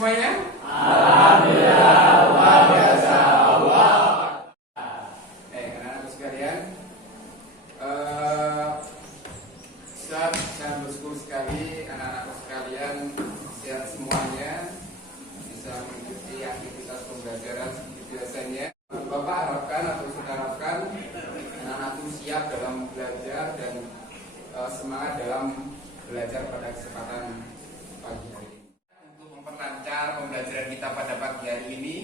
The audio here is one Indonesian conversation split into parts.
semuanya? Alhamdulillah, luar biasa Allah. Anak-anakku sekalian, saya bersyukur sekali anak-anakku sekalian sehat semuanya, bisa mengikuti aktivitas pembelajaran seperti biasanya. Bapak harapkan atau kita harapkan anak-anakku siap dalam belajar dan semangat dalam belajar pada kesempatan pagi hari ini. Untuk memperlancar pembelajaran kita pada pagi hari ini,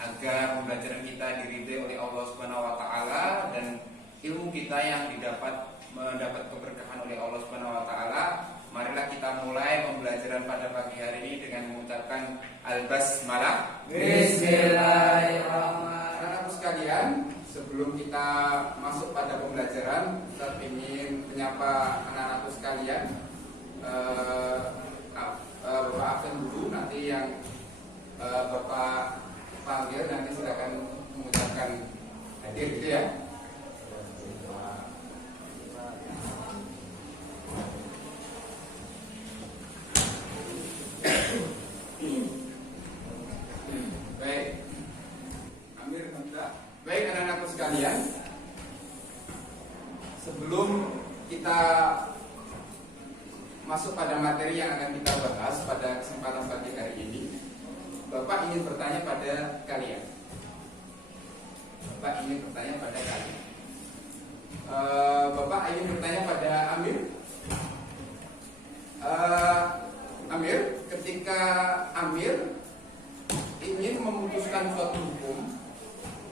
agar pembelajaran kita diridhai oleh Allah Subhanahu wa taala dan ilmu kita yang mendapat keberkahan oleh Allah Subhanahu wa taala, marilah kita mulai pembelajaran pada pagi hari ini dengan mengucapkan al-basmalah. Bismillahirrahmanirrahim. Sekalian, sebelum kita masuk pada pembelajaran, saya ingin menyapa anak-anakku sekalian. Bapak absen dulu, nanti yang Bapak panggil nanti silakan mengucapkan hadir gitu ya. Baik, Amir, baik anak-anakku sekalian, sebelum kita masuk pada materi yang akan kita bahas pada kesempatan pagi hari ini, Bapak ingin bertanya pada kalian. Bapak ingin bertanya pada Amir. Amir, ketika Amir ingin memutuskan suatu hukum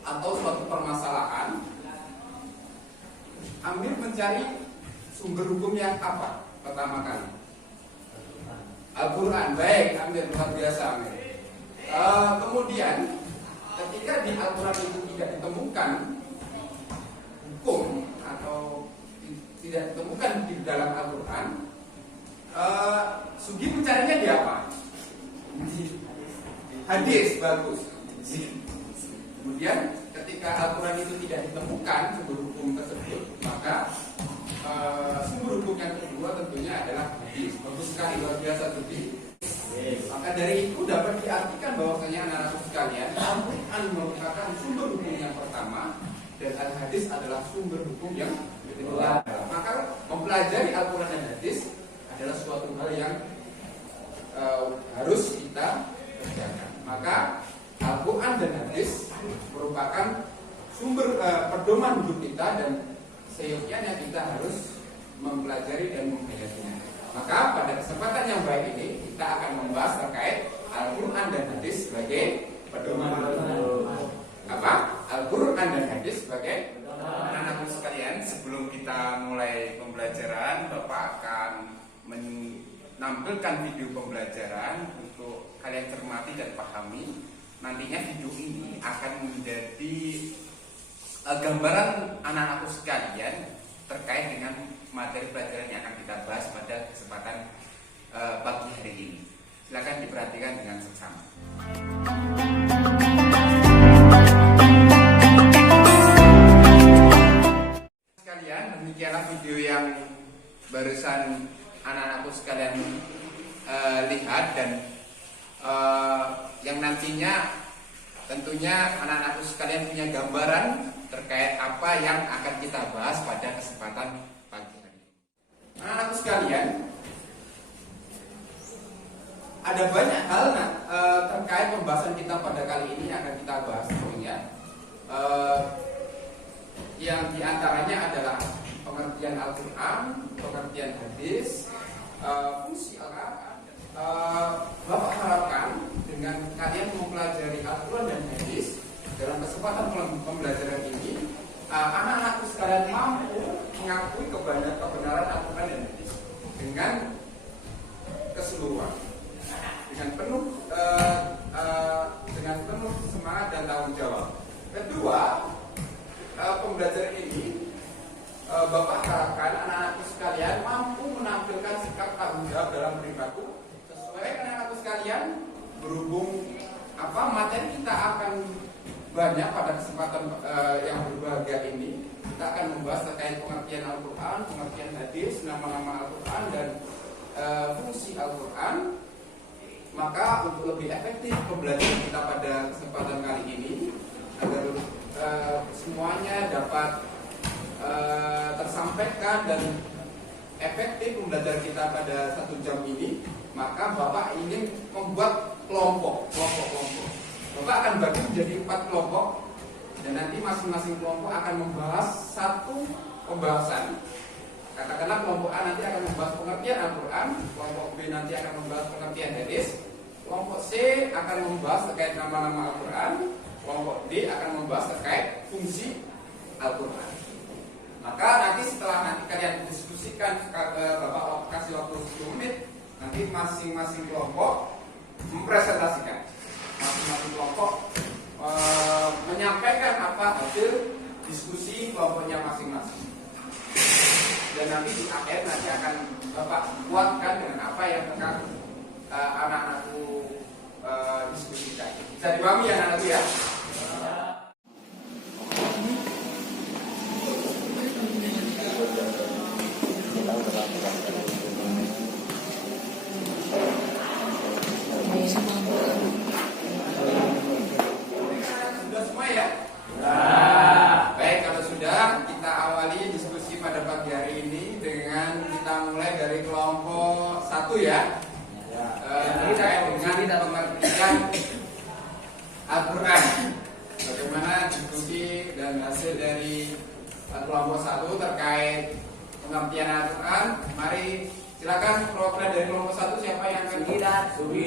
atau suatu permasalahan, Amir mencari sumber hukum yang apa pertama kali? Al-Quran. Baik, Amir, luar biasa Amir. Kemudian ketika di Al-Quran itu tidak ditemukan hukum atau tidak ditemukan di dalam Al-Quran, Sugi mencarinya di apa? Hadis. Bagus. Kemudian ketika Al-Quran itu tidak ditemukan sumber hukum tersebut, maka sumber hukum yang kedua tentunya adalah hadis. Bagus sekali, luar biasa Sugi. Maka dari itu dapat diartikan bahwasanya anak-anak sekalian, Al-Quran merupakan sumber hukum yang pertama dan al-hadis adalah sumber hukum yang kedua. Maka mempelajari Al-Quran dan hadis adalah suatu hal yang harus kita kerjakan. Maka Al-Quran dan hadis merupakan sumber pedoman hidup kita dan seyogyanya kita harus mempelajari dan mempelajarinya. Maka pada kesempatan yang baik ini kita akan membahas terkait Al-Quran dan hadis sebagai pedoman. Apa? Al-Quran dan hadis sebagai anak-anak sekalian. Sebelum kita mulai pembelajaran, Bapak akan menampilkan video pembelajaran untuk kalian cermati dan pahami. Nantinya video ini akan menjadi gambaran anak-anakku sekalian terkait dengan materi pelajaran yang akan kita bahas pada kesempatan pagi hari ini. Silakan diperhatikan dengan seksama. Sekalian, demikianlah video yang barusan anak-anakku sekalian lihat dan yang nantinya tentunya anak-anakku sekalian punya gambaran terkait apa yang akan kita bahas pada kesempatan pagi hari ini. Anak-anakku sekalian, ada banyak hal terkait pembahasan kita pada kali ini yang akan kita bahas tentunya. Yang diantaranya adalah pengertian Al-Quran, pengertian hadis, fungsi Al-Quran. Bapak harapkan dengan kalian mempelajari Al-Quran dan hadis dalam kesempatan pembelajaran ini, anak-anakku sekalian mampu mengakui kebenaran Al-Quran dan hadis dengan keseluruhan, dengan penuh semangat dan tanggung jawab. Kedua, pembelajaran ini Bapak harapkan anak-anakku sekalian mampu menampilkan sikap tanggung jawab dalam perilaku sesuai anak-anakku sekalian. Berhubung materi kita akan banyak pada kesempatan yang berbahagia ini, kita akan membahas terkait pengertian Al-Quran, pengertian hadis, nama-nama Al-Quran dan fungsi Al-Quran. Maka untuk lebih efektif pembelajaran kita pada kesempatan kali ini, agar semuanya dapat tersampaikan dan efektif pembelajaran kita pada 1 jam ini, maka Bapak ingin membuat kelompok. Bapak akan bagi menjadi 4 kelompok, dan nanti masing-masing kelompok akan membahas satu pembahasan. Katakanlah kelompok A nanti akan membahas pengertian Al-Quran, kelompok B nanti akan membahas pengertian hadis, kelompok C akan membahas terkait nama-nama Al-Quran, kelompok D akan membahas terkait fungsi Al-Quran. Maka nanti setelah nanti kalian diskusikan, Bapak kasih waktu 10 menit, nanti masing-masing kelompok mempresentasikan, masing-masing kelompok menyampaikan apa hasil diskusi kelompoknya masing-masing. Dan nanti di akhir nanti akan Bapak kuatkan dengan apa yang akan anak-anakku diskusikan. Bisa dipahami ya anak-anakku ya? Sudah semua ya? Baik, kalau sudah, kita awali diskusi pada pagi hari ini dengan kita mulai dari kelompok 1 ya. Terkait dengan pengertian Al-Quran. Bagaimana diskusi dan hasil dari kelompok 1 terkait pengertian Al-Quran. Mari silakan perwakilan dari kelompok 1, siapa yang akan? Sugi.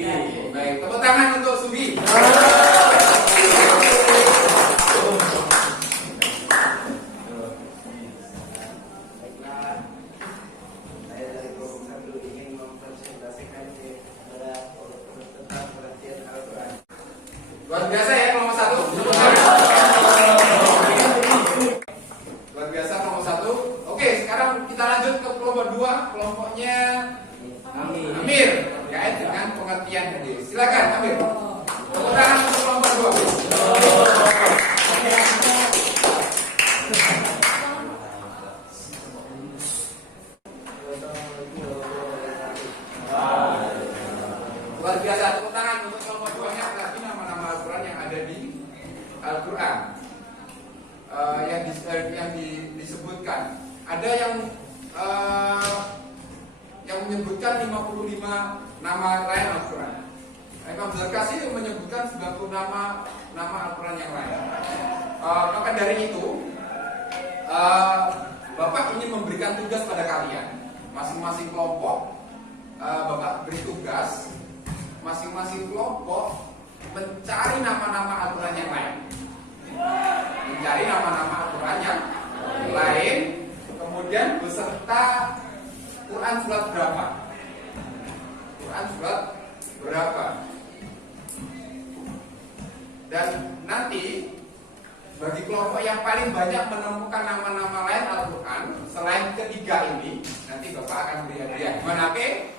Baik, tepuk tangan untuk Sugi. Luar biasa ya kelompok 1. Luar biasa kelompok 1. Oke, sekarang kita lanjut ke kelompok 2. Kelompoknya Amir terkait dengan pengertian hadis. Silakan Amir. Tepuk tangan untuk kelompok 2. Luar biasa, tepuk tangan untuk kelompok 2-nya. Berarti nama-nama Al-Quran yang ada di Al-Quran yang disebutkan. Ada yang menyebutkan 55 nama lain Al-Quran. Imam Zarkasi menyebutkan 90 nama Al-Quran yang lain. Maka dari itu Bapak ingin memberikan tugas pada kalian. Masing-masing kelompok Bapak beri tugas, masing-masing kelompok mencari nama-nama Al-Quran yang lain. Mencari nama-nama Al-Quran yang lain, kemudian beserta Quran surat berapa? Quran surat berapa? Dan nanti bagi kelompok yang paling banyak menemukan nama-nama lain Al-Quran selain ketiga ini, nanti Bapak akan beri hadiah. Gimana, oke?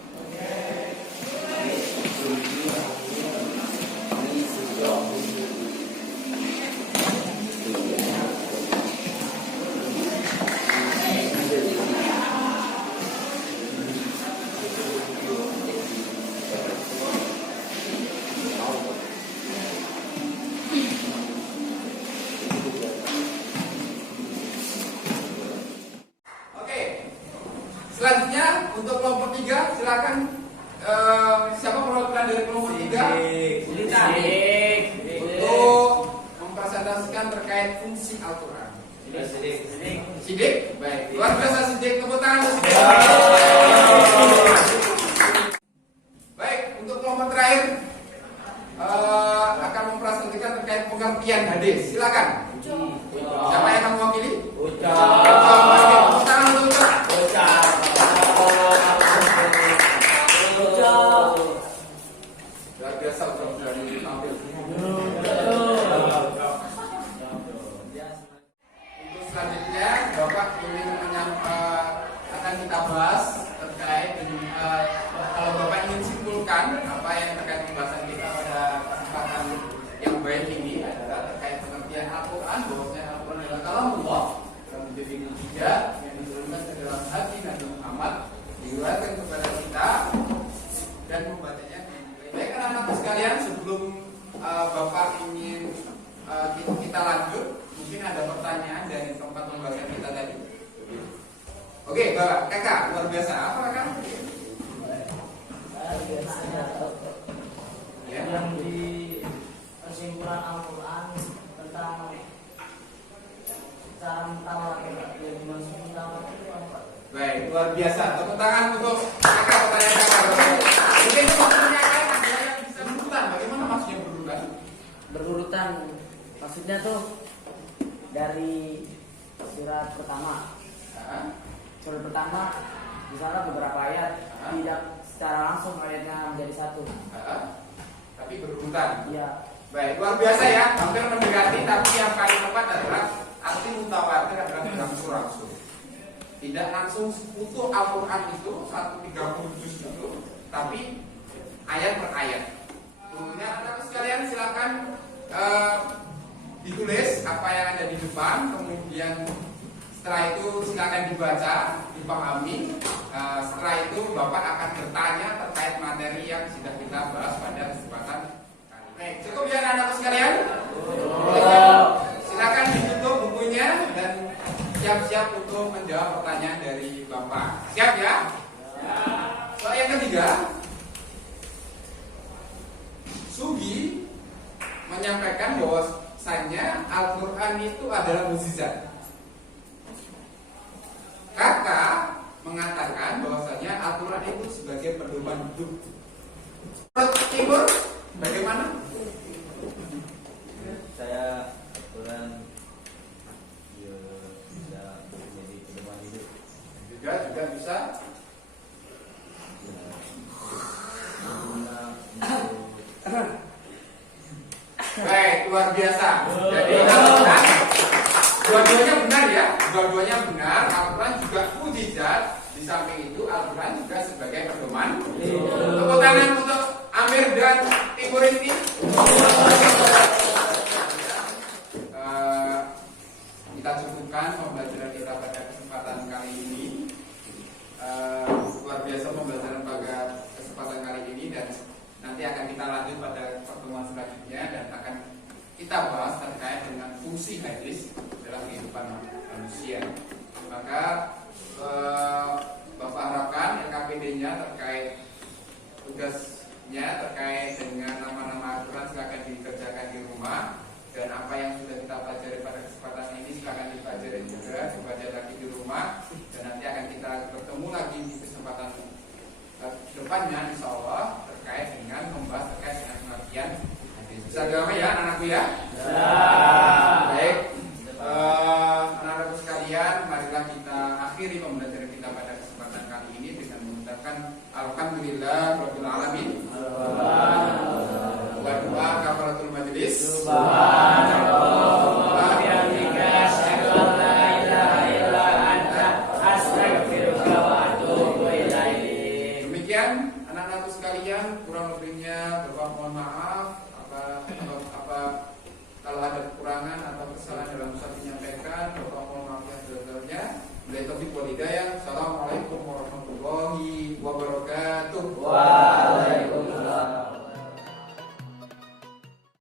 Selanjutnya untuk kelompok 3 silakan siapa perwakilan dari kelompok 3 untuk mempresentasikan terkait fungsi Al-Quran. Sidik, baik. Luar biasa Sidik, tepuk tangan untuk Sidik. Baik, untuk kelompok terakhir akan mempresentasikan terkait pengertian hadis. Silakan. Siapa yang akan mewakili? Tepuk tangan untuk luar biasa sudah tampil. Untuk selanjutnya Bapak ingin akan kita bahas terkait dengan kalau Bapak ingin simpulkan apa yang terkait pembahasan kita pada kesempatan yang baik ini adalah terkait pengertian Al-Quran, bahwasanya Al-Quran adalah kalamullah yang menjadi mujizat yang diturunkan ke dalam hati Nabi Muhammad, diriwayatkan kepada kita dan membacanya. Baik, sebelum Bapak ingin kita lanjut, mungkin ada pertanyaan dari tempat pembahasan kita tadi. Oke, Bapak, Kakak, luar biasa. Apa Kakak? Ya. Yang di kesimpulan Al-Quran tentang cara mentawar yang dimaksud mentawar itu apa? Baik, luar biasa. Tepuk tangan untuk Kakak, pertanyaan Kakak. Mungkin maksudnya kan ada yang bisa berurutan. Bagaimana maksudnya berurutan? Berurutan maksudnya tuh dari surat pertama. Surat pertama misalnya beberapa ayat tidak secara langsung ayatnya menjadi satu. Tapi berurutan. Iya. Baik, luar biasa ya. Hampir mendekati, tapi yang paling tepat adalah arti mutawatir adalah berangsur-angsur. Tidak langsung utuh Al-Quran itu 130 juz itu, tapi ayat per ayat. Kemudian anak sekalian silakan ditulis apa yang ada di depan, kemudian setelah itu silakan dibaca, dipahami. Setelah itu Bapak akan bertanya terkait materi yang sudah kita bahas pada kesempatan kali. Baik, cukup ya anak-anak sekalian? Silakan ditutup bukunya dan siap-siap untuk menjawab pertanyaan dari Bapak. Siap ya? Soal yang ketiga, Sugi menyampaikan bahwasanya Al-Quran itu adalah mukjizat. Kakak mengatakan bahwasanya Al-Quran itu sebagai pedoman hidup. Menurut Timur, bagaimana? Saya Al-Quran bisa menjadi pedoman hidup. Juga bisa. Baik, luar biasa. Jadi Al-Quran dua-duanya benar ya, dua-duanya benar. Al-Quran juga mukjizat. Di samping itu Al-Quran juga sebagai pedoman. Tepuk tangan untuk Amir dan Timur ini. Kita cukupkan pembelajaran kita pada kesempatan kali ini. Luar biasa pembelajaran pada kesempatan kali ini, dan nanti akan kita lanjut pada pertemuan selanjutnya dan akan kita bahas terkait dengan fungsi hadis dalam kehidupan manusia. Maka Bapak harapkan LKPD-nya terkait tugasnya terkait dengan nama-nama Al-Quran silakan dikerjakan di rumah, dan apa yang sudah kita pelajari pada kesempatan ini silakan dipelajari juga, dibaca lagi di rumah, dan nanti akan kita bertemu lagi di kesempatan depannya insya Allah terkait dengan membahas terkait dengan pengertian hadis. Bisa agama ya anak-anakku ya? Baik, anak-anakku sekalian, marilah kita akhiri pembelajaran kita pada kesempatan kali ini dengan mengucapkan Alhamdulillah Rabbil Alamin. Wa doa kafaratul majelis. Demikian anak-anakku sekalian, kurang lebihnya Bapak mohon maaf apa kalau ada kekurangan atau kesalahan dalam usaha menyampaikan. Bapak mohon maaf yang sebesar-besarnya. Assalamualaikum warahmatullahi wabarakatuh.